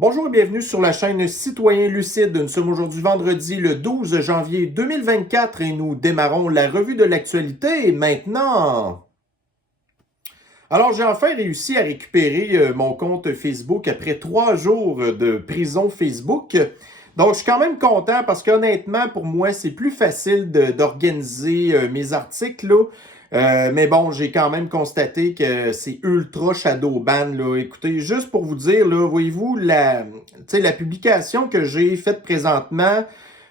Bonjour et bienvenue sur la chaîne Citoyen Lucide. Nous sommes aujourd'hui vendredi le 12 janvier 2024 et nous démarrons la revue de l'actualité maintenant. Alors, j'ai enfin réussi à récupérer mon compte Facebook après 3 jours de prison Facebook. Donc, je suis quand même content parce qu'honnêtement, pour moi, c'est plus facile d'organiser mes articles, là. Mais bon, j'ai quand même constaté que c'est ultra shadow ban, là. Écoutez, juste pour vous dire, là, voyez-vous, la publication que j'ai faite présentement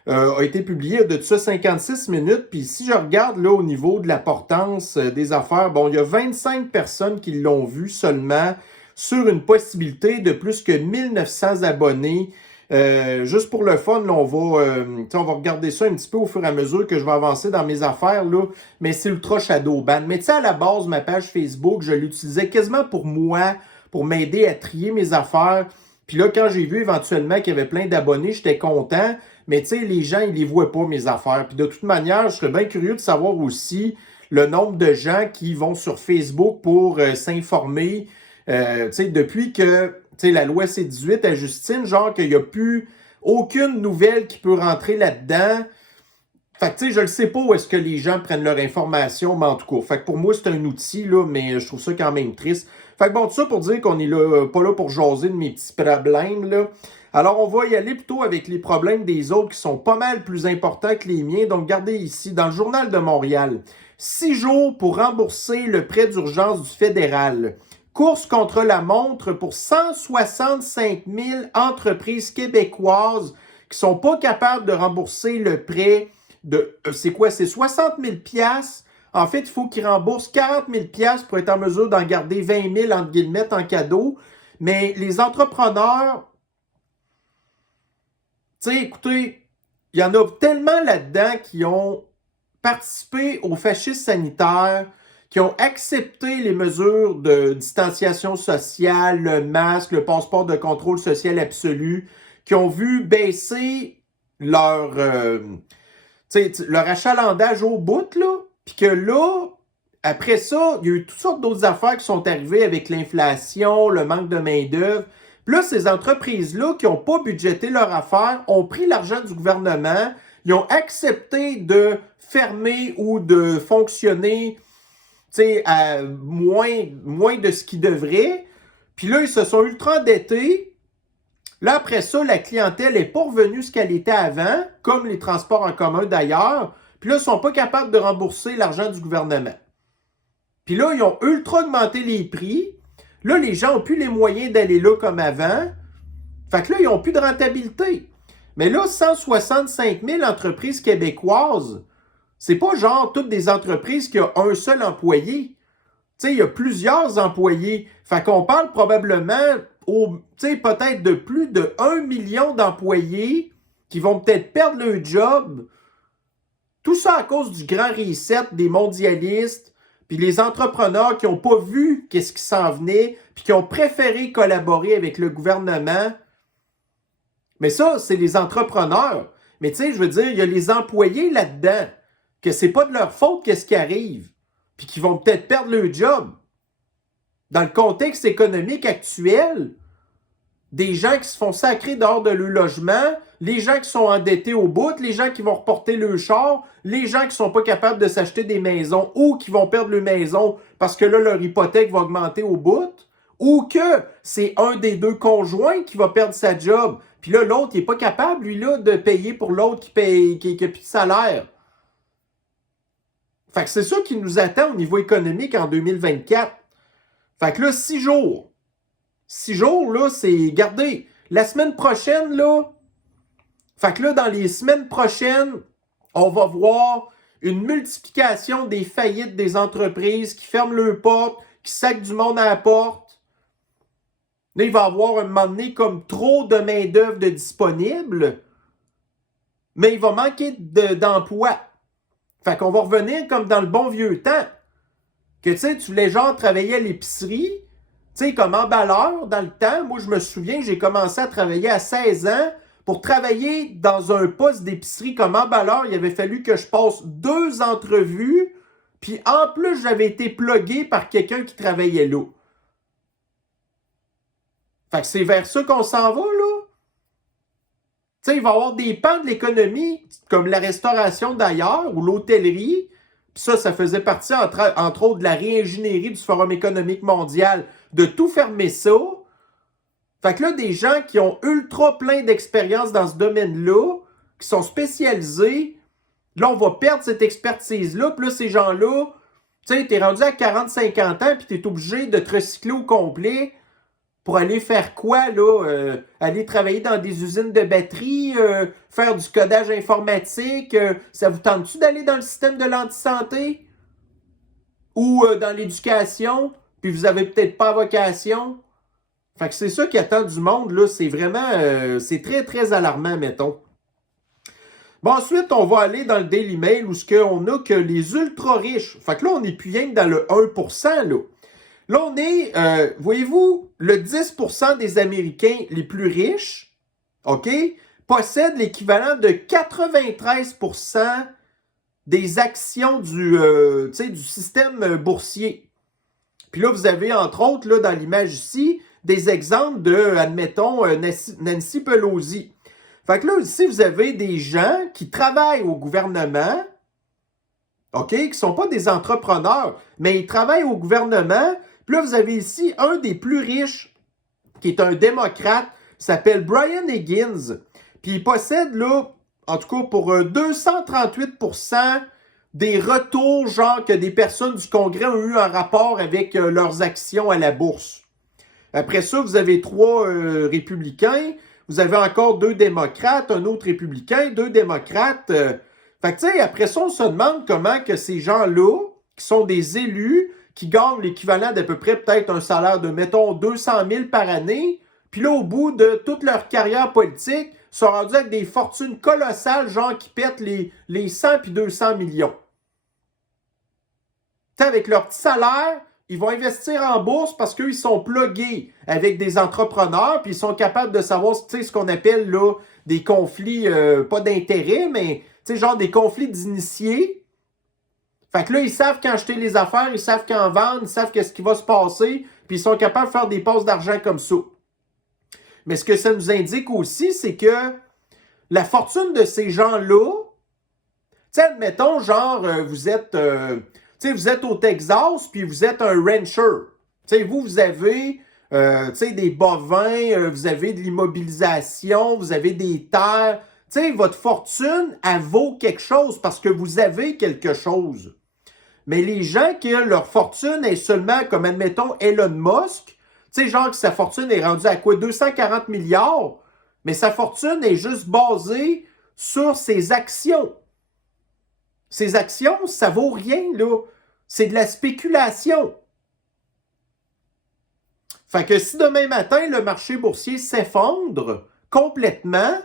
a été publiée de ça 56 minutes. Puis si je regarde là au niveau de la portance des affaires, bon, il y a 25 personnes qui l'ont vu seulement sur une possibilité de plus que 1900 abonnés. Juste pour le fun, là, on va regarder ça un petit peu au fur et à mesure que je vais avancer dans mes affaires, là, mais c'est ultra shadow ban. Mais tu sais, à la base, ma page Facebook, je l'utilisais quasiment pour moi, pour m'aider à trier mes affaires. Puis là, quand j'ai vu éventuellement qu'il y avait plein d'abonnés, j'étais content. Mais tu sais, les gens, ils les voient pas, mes affaires. Puis de toute manière, je serais bien curieux de savoir aussi le nombre de gens qui vont sur Facebook pour s'informer. Tu sais, depuis que la loi C-18 à Justine, genre qu'il n'y a plus aucune nouvelle qui peut rentrer là-dedans. Fait que tu sais, je ne sais pas où est-ce que les gens prennent leur information, mais en tout cas, fait que pour moi, c'est un outil, là, mais je trouve ça quand même triste. Fait que bon, tout ça pour dire qu'on est là, pas là pour jaser de mes petits problèmes, là. Alors, on va y aller plutôt avec les problèmes des autres qui sont pas mal plus importants que les miens. Donc, regardez ici, dans le Journal de Montréal, 6 jours pour rembourser le prêt d'urgence du fédéral. Course contre la montre pour 165 000 entreprises québécoises qui sont pas capables de rembourser le prêt c'est quoi? C'est 60 000 $. En fait, il faut qu'ils remboursent 40 000 $ pour être en mesure d'en garder 20 000 entre guillemets en cadeau. Mais les entrepreneurs, tu sais, écoutez, il y en a tellement là-dedans qui ont participé au fascisme sanitaire, qui ont accepté les mesures de distanciation sociale, le masque, le passeport de contrôle social absolu, qui ont vu baisser leur achalandage au bout, là, puis que là, après ça, il y a eu toutes sortes d'autres affaires qui sont arrivées avec l'inflation, le manque de main-d'œuvre. Puis là, ces entreprises-là qui n'ont pas budgété leur affaire ont pris l'argent du gouvernement, ils ont accepté de fermer ou de fonctionner à moins de ce qu'ils devraient. Puis là, ils se sont ultra endettés. Là, après ça, la clientèle n'est pas revenue ce qu'elle était avant, comme les transports en commun d'ailleurs. Puis là, ils ne sont pas capables de rembourser l'argent du gouvernement. Puis là, ils ont ultra augmenté les prix. Là, les gens n'ont plus les moyens d'aller là comme avant. Fait que là, ils n'ont plus de rentabilité. Mais là, 165 000 entreprises québécoises, c'est pas genre toutes des entreprises qui ont un seul employé. Tu sais, il y a plusieurs employés. Fait qu'on parle probablement peut-être de plus de 1 million d'employés qui vont peut-être perdre leur job. Tout ça à cause du grand reset des mondialistes, puis les entrepreneurs qui n'ont pas vu qu'est-ce qui s'en venait, puis qui ont préféré collaborer avec le gouvernement. Mais ça, c'est les entrepreneurs. Mais tu sais, je veux dire, il y a les employés là-dedans, que c'est pas de leur faute qu'est-ce qui arrive, puis qui vont peut-être perdre leur job. Dans le contexte économique actuel, des gens qui se font sacrer dehors de leur logement, les gens qui sont endettés au bout, les gens qui vont reporter leur char, les gens qui sont pas capables de s'acheter des maisons ou qui vont perdre leur maison parce que là, leur hypothèque va augmenter au bout, ou que c'est un des deux conjoints qui va perdre sa job, puis là, l'autre, il n'est pas capable, lui, là, de payer pour l'autre qui n'a plus de salaire. Fait que c'est ça qui nous attend au niveau économique en 2024. Fait que là, 6 jours. 6 jours, là, c'est... Regardez, la semaine prochaine, là... Fait que là, dans les semaines prochaines, on va voir une multiplication des faillites des entreprises qui ferment leurs portes, qui sacent du monde à la porte. Là, il va y avoir un moment donné comme trop de main-d'œuvre de disponible, mais il va manquer d'emploi. Fait qu'on va revenir comme dans le bon vieux temps. Que tu sais, tu voulais genre travailler à l'épicerie, tu sais, comme emballeur dans le temps. Moi, je me souviens, j'ai commencé à travailler à 16 ans. Pour travailler dans un poste d'épicerie comme emballeur, il avait fallu que je passe 2 entrevues. Puis en plus, j'avais été plugué par quelqu'un qui travaillait là. Fait que c'est vers ça qu'on s'en va, là. Tu sais, il va y avoir des pans de l'économie, comme la restauration d'ailleurs, ou l'hôtellerie. Puis ça faisait partie, entre autres, de la réingénierie du Forum économique mondial, de tout fermer ça. Fait que là, des gens qui ont ultra plein d'expérience dans ce domaine-là, qui sont spécialisés, là, on va perdre cette expertise-là. Puis là, ces gens-là, tu sais, t'es rendu à 40-50 ans, puis t'es obligé de te recycler au complet pour aller faire quoi, là? Aller travailler dans des usines de batterie, faire du codage informatique. Ça vous tente-tu d'aller dans le système de l'antisanté? Ou dans l'éducation, puis vous avez peut-être pas vocation? Fait que c'est ça qui attend du monde, là. C'est vraiment, c'est très, très alarmant, mettons. Bon, ensuite, on va aller dans le Daily Mail où on a que les ultra riches. Fait que là, on n'est plus rien que dans le 1%, là. Là, on est, voyez-vous, le 10% des Américains les plus riches, OK, possèdent l'équivalent de 93% des actions du système boursier. Puis là, vous avez, entre autres, là, dans l'image ici, des exemples de, admettons, Nancy Pelosi. Fait que là, ici, vous avez des gens qui travaillent au gouvernement, OK, qui ne sont pas des entrepreneurs, mais ils travaillent au gouvernement. Puis là, vous avez ici un des plus riches, qui est un démocrate, s'appelle Brian Higgins. Puis il possède, là, en tout cas pour 238% des retours, genre, que des personnes du Congrès ont eu en rapport avec leurs actions à la bourse. Après ça, vous avez 3 républicains, vous avez encore 2 démocrates, un autre républicain, 2 démocrates. Fait que, tu sais, après ça, on se demande comment que ces gens-là, qui sont des élus, qui gagnent l'équivalent d'à peu près peut-être un salaire de, mettons, 200 000 par année, puis là, au bout de toute leur carrière politique, sont rendus avec des fortunes colossales, genre qui pètent les 100 puis 200 millions. Tu sais, avec leur petit salaire, ils vont investir en bourse parce qu'ils sont plugués avec des entrepreneurs, puis ils sont capables de savoir, tu sais, ce qu'on appelle là des conflits, pas d'intérêt, mais tu sais, genre des conflits d'initiés. Fait que là, ils savent quand acheter les affaires, ils savent quand vendre, ils savent qu'est-ce qui va se passer, puis ils sont capables de faire des passes d'argent comme ça. Mais ce que ça nous indique aussi, c'est que la fortune de ces gens-là, tu sais, admettons, genre, vous êtes au Texas, puis vous êtes un rancher. Tu sais, vous avez des bovins, vous avez de l'immobilisation, vous avez des terres. Tu sais, votre fortune, elle vaut quelque chose parce que vous avez quelque chose. Mais les gens qui ont leur fortune est seulement, comme admettons, Elon Musk, tu sais, genre que sa fortune est rendue à quoi? 240 milliards, mais sa fortune est juste basée sur ses actions. Ces actions, ça vaut rien, là. C'est de la spéculation. Fait que si demain matin, le marché boursier s'effondre complètement,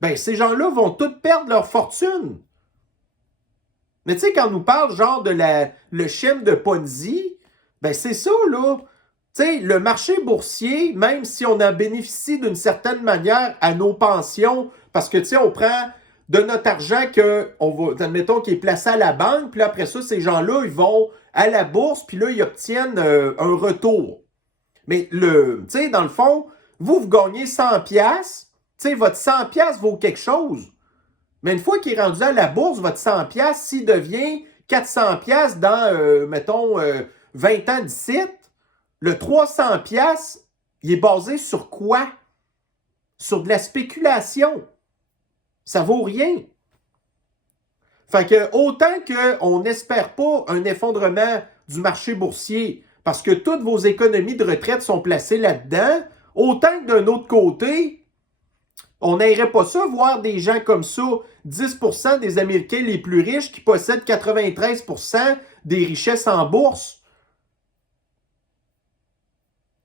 ben ces gens-là vont tous perdre leur fortune. Mais tu sais, quand on nous parle genre de le schéma de Ponzi, ben c'est ça, là. Tu sais, le marché boursier, même si on en bénéficie d'une certaine manière à nos pensions, parce que, tu sais, on prend de notre argent admettons, qui est placé à la banque, puis après ça, ces gens-là, ils vont à la bourse, puis là, ils obtiennent un retour. Mais, tu sais, dans le fond, vous gagnez 100 pièces, tu sais, votre 100 pièces vaut quelque chose. Mais une fois qu'il est rendu à la bourse, votre 100 pièces, s'il devient 400 pièces dans, mettons, 20 ans d'ici, le 300 pièces, il est basé sur quoi? Sur de la spéculation. Ça vaut rien. Fait que autant qu'on n'espère pas un effondrement du marché boursier parce que toutes vos économies de retraite sont placées là-dedans, autant que d'un autre côté, on n'aimerait pas ça voir des gens comme ça, 10% des Américains les plus riches qui possèdent 93% des richesses en bourse.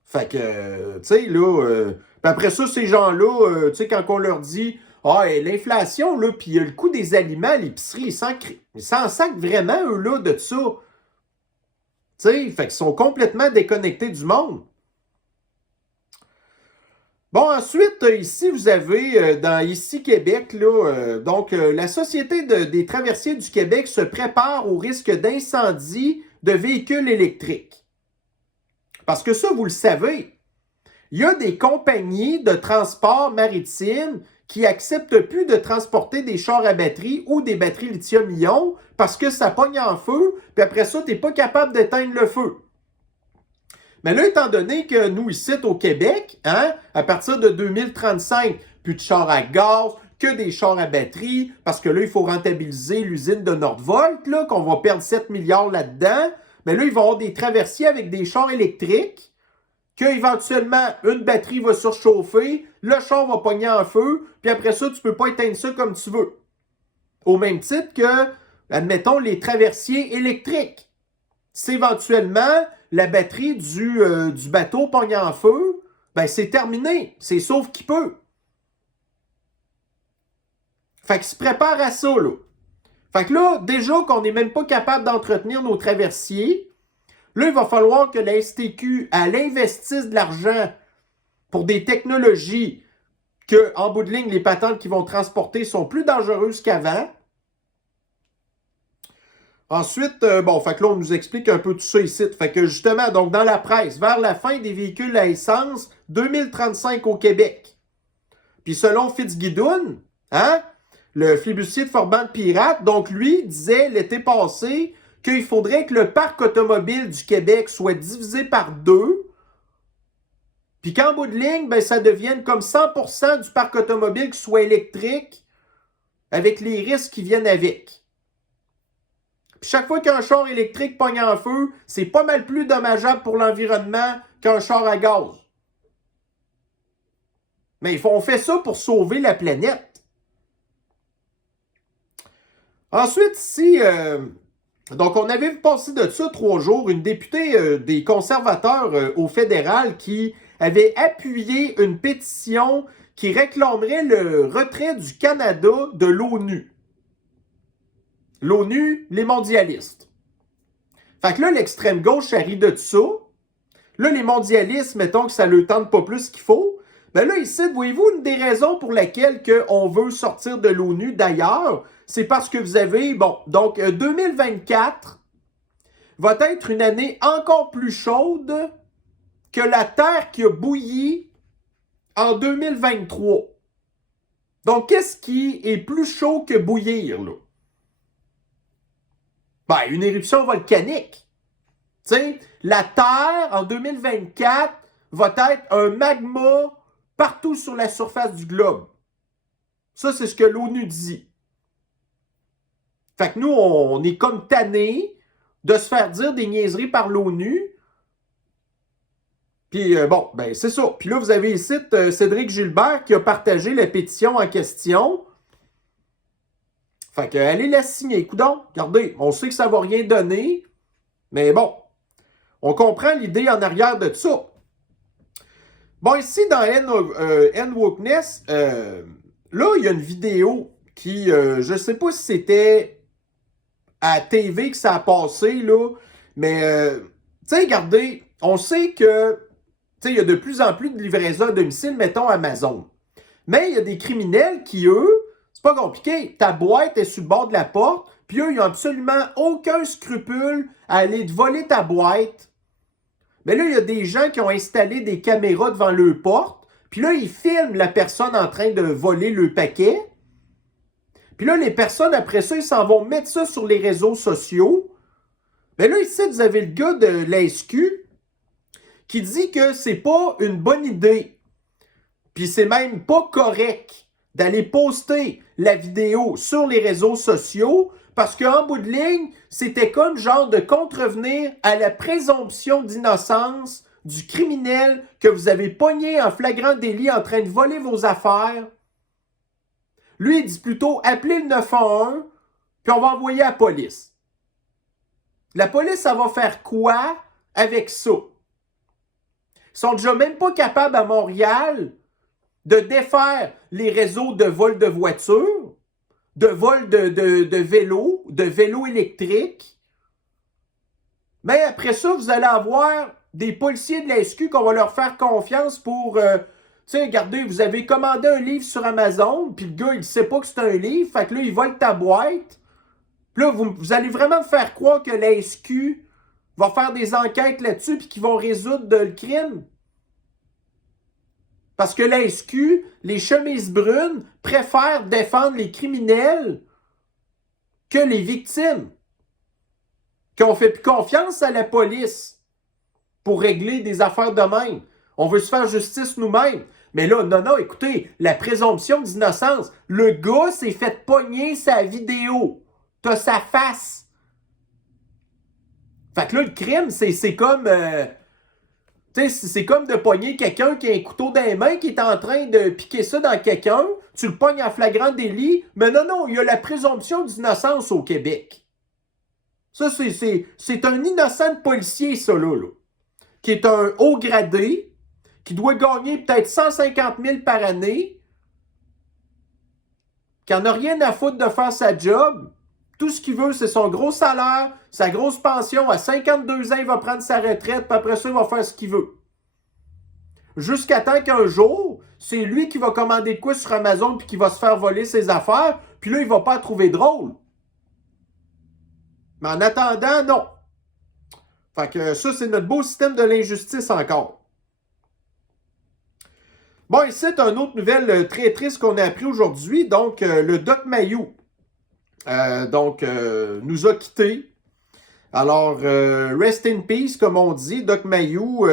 Fait que, tu sais, là, après ça, ces gens-là, tu sais, quand on leur dit, l'inflation, là, puis le coût des aliments à l'épicerie, ils s'en sacent vraiment, eux, là, de ça. Tu sais, fait qu'ils sont complètement déconnectés du monde. Bon, ensuite, ici, vous avez, ici, Québec, là, la Société des traversiers du Québec se prépare au risque d'incendie de véhicules électriques. Parce que ça, vous le savez, il y a des compagnies de transport maritime qui n'acceptent plus de transporter des chars à batterie ou des batteries lithium-ion parce que ça pogne en feu, puis après ça, tu n'es pas capable d'éteindre le feu. Mais là, étant donné que nous, ici, au Québec, hein, à partir de 2035, plus de chars à gaz, que des chars à batterie, parce que là, il faut rentabiliser l'usine de Nordvolt, là, qu'on va perdre 7 milliards là-dedans. Mais là, ils vont avoir des traversiers avec des chars électriques, qu'éventuellement, une batterie va surchauffer, le char va pogner en feu, puis après ça, tu ne peux pas éteindre ça comme tu veux. Au même titre que, admettons, les traversiers électriques. Si éventuellement la batterie du bateau pogne en feu, ben c'est terminé. C'est sauf qui peut. Fait qu'il se prépare à ça, là. Fait que là, déjà qu'on n'est même pas capable d'entretenir nos traversiers, là, il va falloir que la STQ, elle investisse de l'argent pour des technologies que, en bout de ligne, les patentes qui vont transporter sont plus dangereuses qu'avant. Ensuite, fait que là, on nous explique un peu tout ça ici. Fait que justement, donc dans la presse, vers la fin des véhicules à essence, 2035 au Québec. Puis selon Fitzgibbon, hein, le flibustier de Forbans Pirate, donc lui disait l'été passé qu'il faudrait que le parc automobile du Québec soit divisé par 2, puis qu'en bout de ligne, ben, ça devienne comme 100% du parc automobile qui soit électrique, avec les risques qui viennent avec. Puis chaque fois qu'un char électrique pogne en feu, c'est pas mal plus dommageable pour l'environnement qu'un char à gaz. Mais on fait ça pour sauver la planète. Ensuite, ici, donc on avait vu passer de ça 3 jours, une députée des conservateurs au fédéral qui avait appuyé une pétition qui réclamerait le retrait du Canada de l'ONU. L'ONU, les mondialistes. Fait que là, l'extrême gauche rit de ça. Là, les mondialistes, mettons que ça ne le tente pas plus qu'il faut. Ben là, ici, voyez-vous, une des raisons pour laquelle on veut sortir de l'ONU, d'ailleurs, c'est parce que vous avez, donc 2024 va être une année encore plus chaude que la Terre qui a bouilli en 2023. Donc, qu'est-ce qui est plus chaud que bouillir, là? Ben, une éruption volcanique. Tu sais, la Terre, en 2024, va être un magma partout sur la surface du globe. Ça, c'est ce que l'ONU dit. Fait que nous, on est comme tannés de se faire dire des niaiseries par l'ONU. Puis, ben, c'est ça. Puis là, vous avez ici Cédric Gilbert qui a partagé la pétition en question. Fait que, allez la signer. Coudonc, regardez, on sait que ça ne va rien donner, mais bon, on comprend l'idée en arrière de ça. Bon, ici, dans End Wokeness, là, il y a une vidéo qui, je ne sais pas si c'était à TV que ça a passé, là, mais, tu sais, regardez, on sait que, tu sais, il y a de plus en plus de livraisons à domicile, mettons Amazon. Mais il y a des criminels qui, eux, c'est pas compliqué, ta boîte est sur le bord de la porte, puis eux, ils n'ont absolument aucun scrupule à aller te voler ta boîte. Mais là, il y a des gens qui ont installé des caméras devant leur porte, puis là, ils filment la personne en train de voler le paquet. Puis là, les personnes, après ça, ils s'en vont mettre ça sur les réseaux sociaux. Mais là, ici, vous avez le gars de la SQ qui dit que c'est pas une bonne idée. Puis c'est même pas correct d'aller poster la vidéo sur les réseaux sociaux parce qu'en bout de ligne, c'était comme genre de contrevenir à la présomption d'innocence du criminel que vous avez pogné en flagrant délit en train de voler vos affaires. Lui, il dit plutôt appelez le 911 puis on va envoyer la police. La police, ça va faire quoi avec ça? Ils sont déjà même pas capables à Montréal de défaire les réseaux de vol de voitures, de vol de vélos électriques. Mais après ça, vous allez avoir des policiers de la SQ qu'on va leur faire confiance pour... tu sais, regardez, vous avez commandé un livre sur Amazon, puis le gars, il ne sait pas que c'est un livre, fait que là, il vole ta boîte. Puis là, vous allez vraiment faire croire que la SQ va faire des enquêtes là-dessus, puis qu'ils vont résoudre le crime. Parce que la SQ, les chemises brunes, préfèrent défendre les criminels que les victimes. Qu'on fait plus confiance à la police pour régler des affaires de même. On veut se faire justice nous-mêmes. Mais là, non, écoutez, la présomption d'innocence. Le gars s'est fait pogner sa vidéo. T'as sa face. Fait que là, le crime, c'est comme... c'est comme de pogner quelqu'un qui a un couteau dans les mains, qui est en train de piquer ça dans quelqu'un. Tu le pognes en flagrant délit. Mais non, il y a la présomption d'innocence au Québec. Ça, c'est un innocent de policier, ça, là, qui est un haut gradé, qui doit gagner peut-être 150 000 par année, qui n'en a rien à foutre de faire sa job. Tout ce qu'il veut, c'est son gros salaire, sa grosse pension. À 52 ans, il va prendre sa retraite, puis après ça, il va faire ce qu'il veut. Jusqu'à temps qu'un jour, c'est lui qui va commander de quoi sur Amazon, puis qui va se faire voler ses affaires, puis là, il va pas la trouver drôle. Mais en attendant, non. Fait que ça, c'est notre beau système de l'injustice encore. Bon, ici, c'est une autre nouvelle très triste qu'on a appris aujourd'hui. Donc, le Doc Mayou, nous a quittés. Alors, rest in peace, comme on dit, Doc Mayou.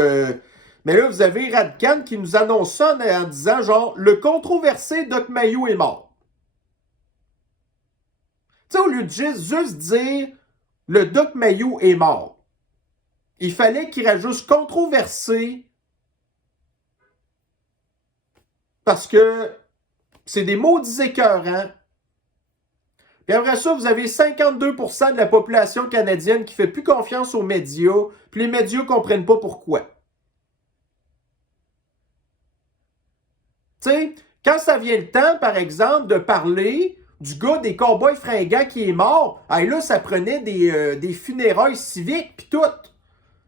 Mais là, vous avez Radcan qui nous annonce ça en disant, genre, le controversé Doc Mayou est mort. Tu sais, au lieu de juste dire, le Doc Mayou est mort, il fallait qu'il rajoute controversé parce que c'est des maudits écœurants. Puis après ça, vous avez 52% de la population canadienne qui fait plus confiance aux médias, puis les médias ne comprennent pas pourquoi. Tu sais, quand ça vient le temps, par exemple, de parler du gars des Cowboys fringants qui est mort, là, ça prenait des funérailles civiques, puis tout.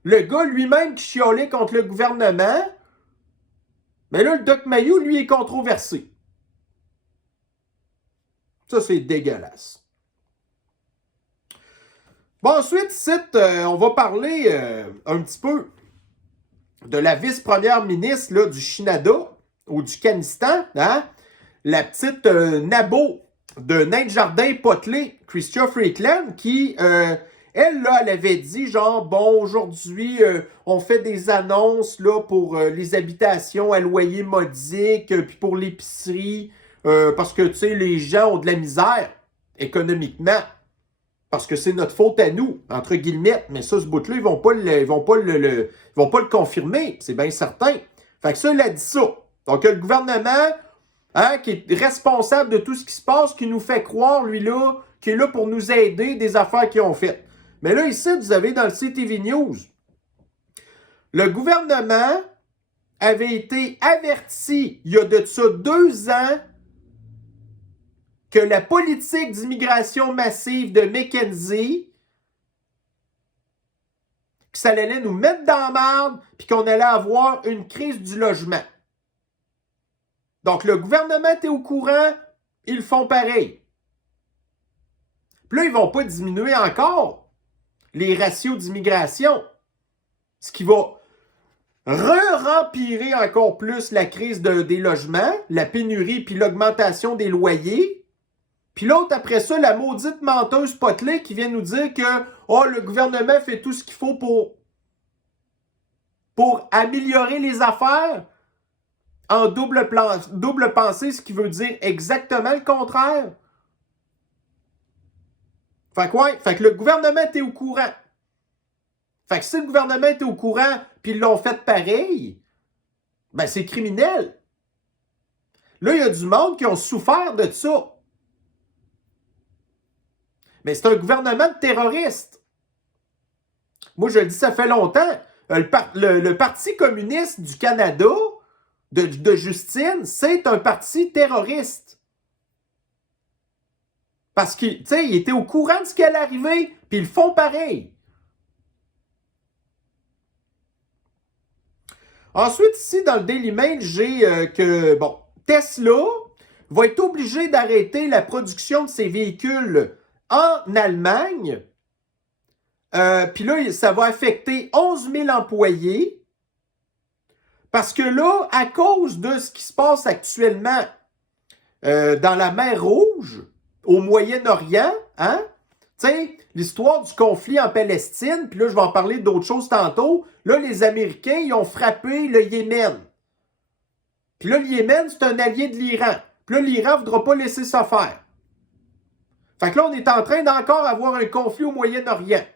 Le gars lui-même qui chiolait contre le gouvernement, mais là, le Doc Mayou, lui, est controversé. Ça, c'est dégueulasse. Bon, ensuite, on va parler un petit peu de la vice-première ministre là, du Canada ou du Canistan, hein? La petite Nabo de Nain-Jardin-Potelé, Chrystia Freeland, qui, elle, là, elle avait dit, genre, bon, aujourd'hui, on fait des annonces là, pour les habitations à loyer modique, puis pour l'épicerie, parce que, tu sais, les gens ont de la misère économiquement. Parce que c'est notre faute à nous, entre guillemets. Mais ça, ce bout-là, ils vont pas le confirmer. C'est bien certain. Fait que ça, il a dit ça. Donc, le gouvernement, hein, qui est responsable de tout ce qui se passe, qui nous fait croire, lui, là, qui est là pour nous aider des affaires qu'ils ont faites. Mais là, ici, vous avez dans le CTV News, le gouvernement avait été averti, il y a de ça 2 ans, que la politique d'immigration massive de McKenzie, que ça allait nous mettre dans la merde, puis qu'on allait avoir une crise du logement. Donc, le gouvernement est au courant, ils font pareil. Puis là, ils ne vont pas diminuer encore les ratios d'immigration, ce qui va rempirer encore plus la crise des logements, la pénurie, puis l'augmentation des loyers. Puis l'autre, après ça, la maudite menteuse Potelé qui vient nous dire que le gouvernement fait tout ce qu'il faut pour améliorer les affaires en double pensée, ce qui veut dire exactement le contraire. Fait que le gouvernement était au courant. Fait que si le gouvernement était au courant puis ils l'ont fait pareil, ben c'est criminel. Là, il y a du monde qui ont souffert de ça. Mais c'est un gouvernement de terroristes. Moi, je le dis, ça fait longtemps. Le Parti communiste du Canada, de Justine, c'est un parti terroriste. Parce qu'il était au courant de ce qui allait arriver, puis ils font pareil. Ensuite, ici, dans le Daily Mail, j'ai que, Tesla va être obligé d'arrêter la production de ses véhicules en Allemagne. Puis là, ça va affecter 11 000 employés Parce que là, à cause de ce qui se passe actuellement dans la mer Rouge, au Moyen-Orient, hein? Tu sais, l'histoire du conflit en Palestine, puis là, je vais en parler d'autres choses tantôt. Là, les Américains, ils ont frappé le Yémen. Puis là, le Yémen, c'est un allié de l'Iran. Puis là, l'Iran ne voudra pas laisser ça faire. Fait que là, on est en train d'encore avoir un conflit au Moyen-Orient.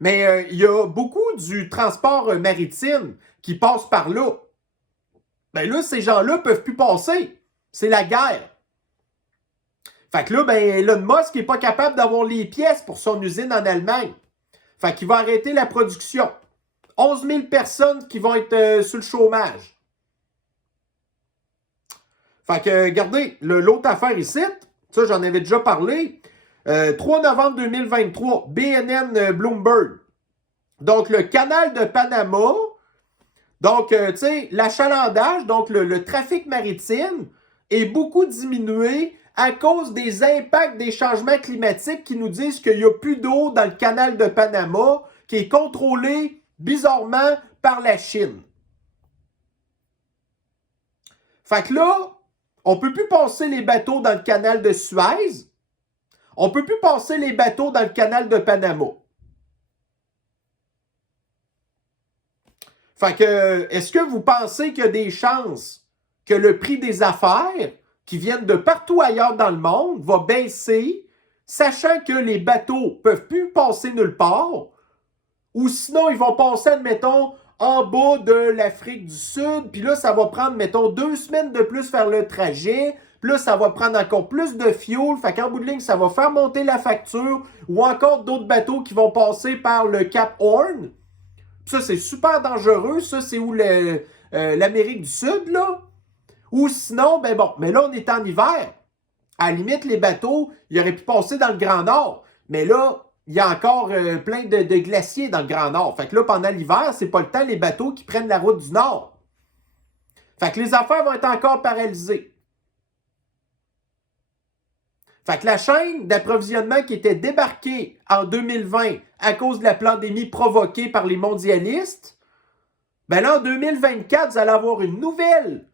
Mais il y a beaucoup du transport maritime qui passe par là. Ben là, ces gens-là ne peuvent plus passer. C'est la guerre. Fait que là, ben, Elon Musk n'est pas capable d'avoir les pièces pour son usine en Allemagne. Fait qu'il va arrêter la production. 11 000 personnes qui vont être sur le chômage. Fait que, regardez, l'autre affaire ici, ça, j'en avais déjà parlé. 3 novembre 2023, BNN Bloomberg. Donc, le canal de Panama. Donc, tu sais, l'achalandage, donc le trafic maritime est beaucoup diminué à cause des impacts des changements climatiques qui nous disent qu'il n'y a plus d'eau dans le canal de Panama qui est contrôlé bizarrement par la Chine. Fait que là, on ne peut plus passer les bateaux dans le canal de Suez. On ne peut plus passer les bateaux dans le canal de Panama. Fait que, est-ce que vous pensez qu'il y a des chances que le prix des affaires qui viennent de partout ailleurs dans le monde va baisser, sachant que les bateaux ne peuvent plus passer nulle part, ou sinon ils vont passer, admettons, en bas de l'Afrique du Sud, puis là, ça va prendre, mettons, 2 semaines de plus faire le trajet, puis là, ça va prendre encore plus de fuel, fait qu'en bout de ligne, ça va faire monter la facture, ou encore d'autres bateaux qui vont passer par le Cap Horn. Ça, c'est super dangereux. Ça, c'est où l'Amérique du Sud, là. Ou sinon, ben bon, mais là, on est en hiver. À la limite, les bateaux, ils auraient pu passer dans le Grand Nord. Mais là, il y a encore plein de glaciers dans le Grand Nord. Fait que là, pendant l'hiver, c'est pas le temps, les bateaux qui prennent la route du Nord. Fait que les affaires vont être encore paralysées. Fait que la chaîne d'approvisionnement qui était débarquée en 2020 à cause de la pandémie provoquée par les mondialistes, ben là, en 2024, vous allez avoir une nouvelle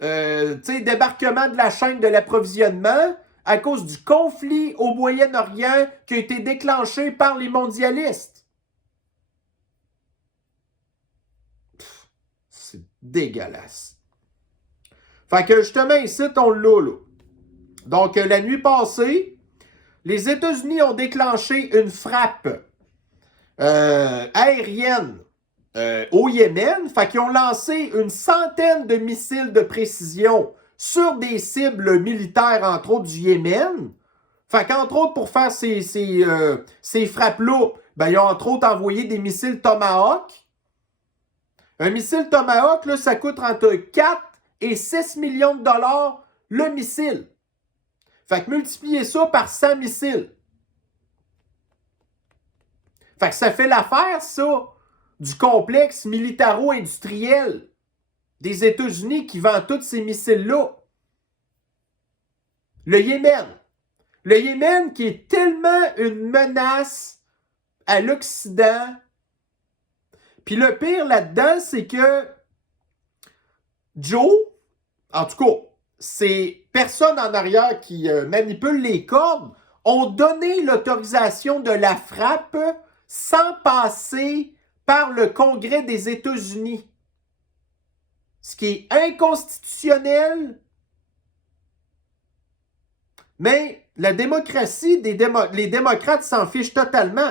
débarquement de la chaîne de l'approvisionnement à cause du conflit au Moyen-Orient qui a été déclenché par les mondialistes. C'est dégueulasse. Fait que justement, ici, on l'a, là. Donc, la nuit passée, les États-Unis ont déclenché une frappe aérienne au Yémen. Fait qu'ils ont lancé une centaine de missiles de précision sur des cibles militaires, entre autres du Yémen. Fait qu'entre autres, pour faire ces frappes-là, ben, ils ont entre autres envoyé des missiles Tomahawk. Un missile Tomahawk, là, ça coûte entre 4 et 6 millions de dollars le missile. Fait que multipliez ça par 100 missiles. Fait que ça fait l'affaire, ça, du complexe militaro-industriel des États-Unis qui vend tous ces missiles-là. Le Yémen. Le Yémen qui est tellement une menace à l'Occident. Puis le pire là-dedans, c'est que Joe, en tout cas, ces personnes en arrière qui manipulent les cordes, ont donné l'autorisation de la frappe sans passer par le Congrès des États-Unis. Ce qui est inconstitutionnel. Mais la démocratie, les démocrates s'en fichent totalement.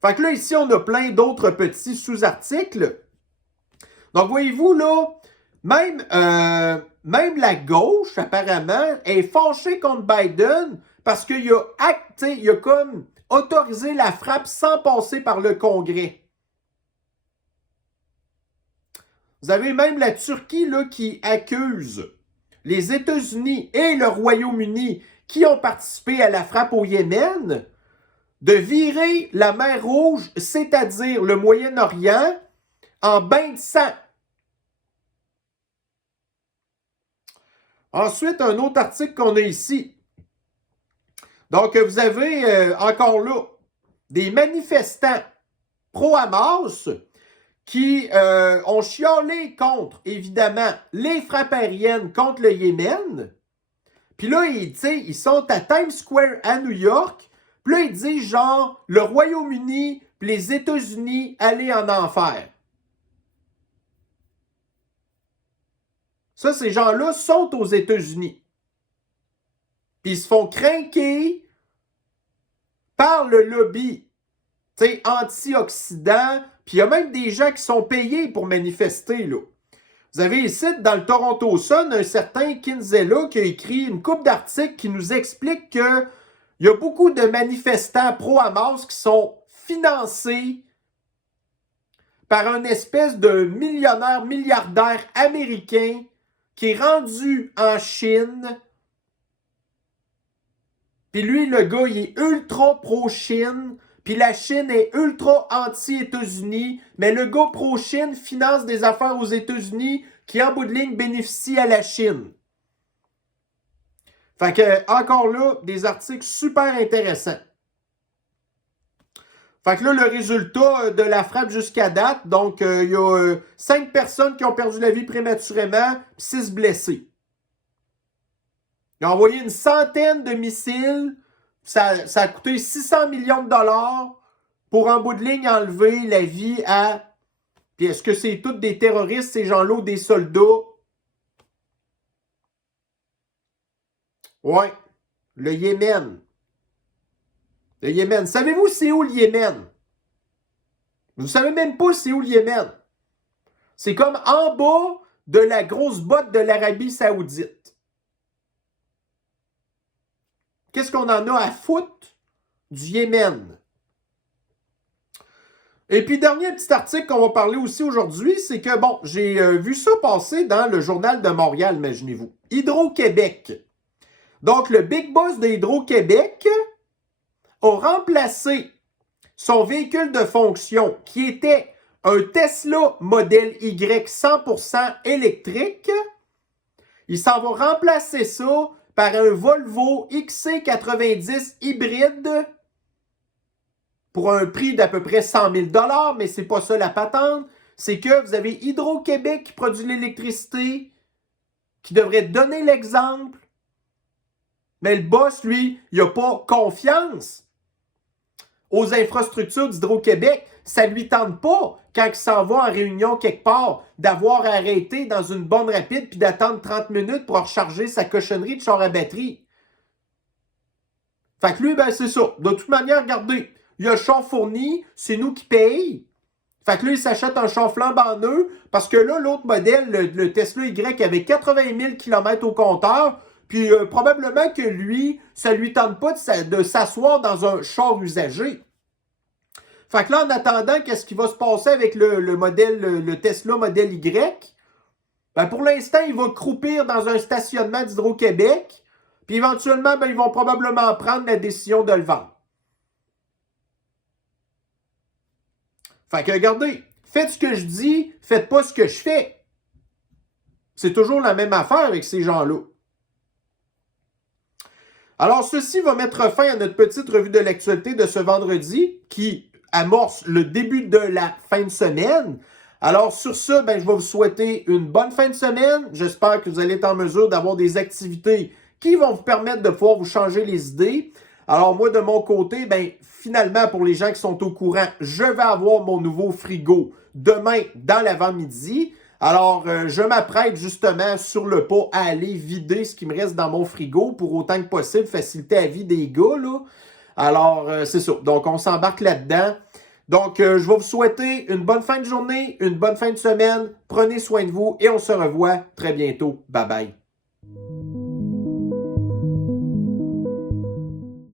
Fait que là, ici, on a plein d'autres petits sous-articles. Donc, voyez-vous, là, même la gauche, apparemment, est fâchée contre Biden parce qu'il a comme autorisé la frappe sans passer par le Congrès. Vous avez même la Turquie là, qui accuse les États-Unis et le Royaume-Uni qui ont participé à la frappe au Yémen de virer la mer Rouge, c'est-à-dire le Moyen-Orient, en bain de sang. Ensuite, un autre article qu'on a ici. Donc, vous avez encore là des manifestants pro-Hamas qui ont chialé contre, évidemment, les frappes aériennes contre le Yémen. Puis là, ils sont à Times Square à New York. Puis là, ils disent genre, le Royaume-Uni puis les États-Unis allaient en enfer. Ça, ces gens-là sont aux États-Unis. Puis ils se font craquer par le lobby anti-Occident. Puis il y a même des gens qui sont payés pour manifester, là. Vous avez ici, dans le Toronto Sun, un certain Kinsella qui a écrit une couple d'articles qui nous explique qu'il y a beaucoup de manifestants pro-Hamas qui sont financés par un espèce de millionnaire, milliardaire américain qui est rendu en Chine. Puis lui, le gars, il est ultra pro-Chine. Puis la Chine est ultra anti-États-Unis. Mais le gars pro-Chine finance des affaires aux États-Unis qui, en bout de ligne, bénéficient à la Chine. Fait que, encore là, des articles super intéressants. Fait que là, le résultat de la frappe jusqu'à date, donc, il y a 5 personnes qui ont perdu la vie prématurément, 6 blessés. Il a envoyé une centaine de missiles. Ça a coûté 600 millions de dollars pour, en bout de ligne, enlever la vie à... Puis est-ce que c'est tous des terroristes, ces gens-là, ou des soldats? Ouais. Le Yémen. Le Yémen. Savez-vous c'est où le Yémen? Vous ne savez même pas c'est où le Yémen. C'est comme en bas de la grosse botte de l'Arabie Saoudite. Qu'est-ce qu'on en a à foutre du Yémen? Et puis, dernier petit article qu'on va parler aussi aujourd'hui, c'est que, bon, j'ai vu ça passer dans le Journal de Montréal, imaginez-vous. Hydro-Québec. Donc, le big boss de Hydro-Québec a remplacé son véhicule de fonction, qui était un Tesla Model Y 100% électrique. Il s'en va remplacer ça par un Volvo XC90 hybride pour un prix d'à peu près 100 000 $, mais c'est pas ça la patente. C'est que vous avez Hydro-Québec qui produit l'électricité, qui devrait donner l'exemple. Mais le boss, lui, il n'a pas confiance aux infrastructures d'Hydro-Québec. Ça ne lui tente pas, quand il s'en va en réunion quelque part, d'avoir arrêté dans une borne rapide puis d'attendre 30 minutes pour recharger sa cochonnerie de char à batterie. Fait que lui, ben c'est ça. De toute manière, regardez, il y a le char fourni, c'est nous qui paye. Fait que là, il s'achète un char flambant neuf, parce que là, l'autre modèle, le Tesla Y, avait 80 000 km au compteur, puis probablement que lui, ça lui tente pas de s'asseoir dans un char usagé. Fait que là, en attendant, qu'est-ce qui va se passer avec le Tesla Model Y? Ben, pour l'instant, il va croupir dans un stationnement d'Hydro-Québec, puis éventuellement, ben, ils vont probablement prendre la décision de le vendre. Fait que regardez, faites ce que je dis, faites pas ce que je fais. C'est toujours la même affaire avec ces gens-là. Alors, ceci va mettre fin à notre petite revue de l'actualité de ce vendredi qui amorce le début de la fin de semaine. Alors, sur ce, ben, je vais vous souhaiter une bonne fin de semaine. J'espère que vous allez être en mesure d'avoir des activités qui vont vous permettre de pouvoir vous changer les idées. Alors, moi, de mon côté, ben, finalement, pour les gens qui sont au courant, je vais avoir mon nouveau frigo demain dans l'avant-midi. Alors, je m'apprête justement sur le pas à aller vider ce qui me reste dans mon frigo pour autant que possible faciliter la vie des gars, là. Alors, c'est ça. Donc, on s'embarque là-dedans. Donc, je vais vous souhaiter une bonne fin de journée, une bonne fin de semaine. Prenez soin de vous et on se revoit très bientôt. Bye bye.